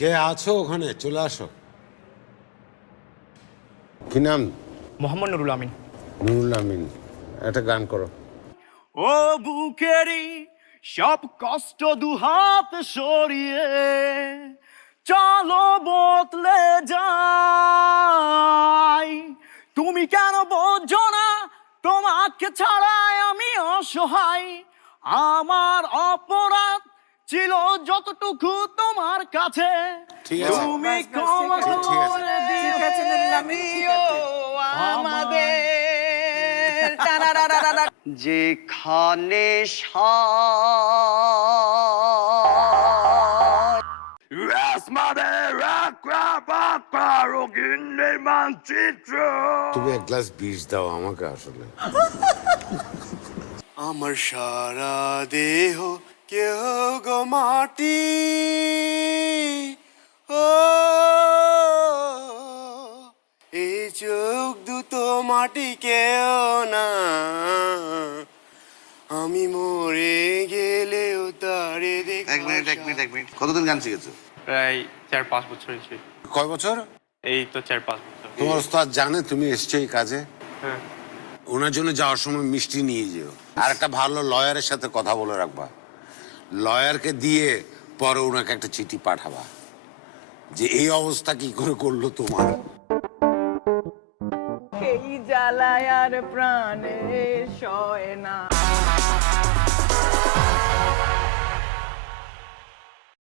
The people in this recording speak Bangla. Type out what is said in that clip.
কে আছো ওখানে? চলে আসো। কি নাম? মোহাম্মদ নুরুল আমিন। নুরুল আমিন। একটা গান করো। ও বুকেরি সব কষ্ট দুহাত সরিয়ে চলো বদলে যাই। তুমি কেন বোঝো না তোমাকে ছাড়াই আমি অসহায়। আমার অপরাধ ছিল যতটুকু তোমার কাছে, ঠিক আছে। তুমি বাস, বাস, ক্ষমা ঠিক আছে। করে ঠিক আছে, নুরুল আমিন, ঠিক দিও আছে। আমাদের। যেখানে মানচিত্র তুমি এক গ্লাস বিষ দাও আমাকে আসলে। আমার সারা দেহ কেহ গো মাটি, ও এই চোখ দুটো মাটি কেউ না, আমি মরে গেলেও তারে এক মিনিট কতদিন গান শিখেছো? প্রায় 4-5 বছর হয়েছে। কয় বছর? এই তো 4-5 বছর। তোমার ওস্তাদ জানে তুমি এসছো এই কাজে? হ্যাঁ। ওনার জন্য যাওয়ার সময় মিষ্টি নিয়ে যেও। আর একটা ভালো লয়ারের সাথে কথা বলে রাখবা। লয়ারকে দিয়ে পরে ওনাকে একটা চিঠি পাঠাবা যে এই অবস্থা কি করে করলো তোমার। এই জ্বালায় আর প্রাণে সয় না,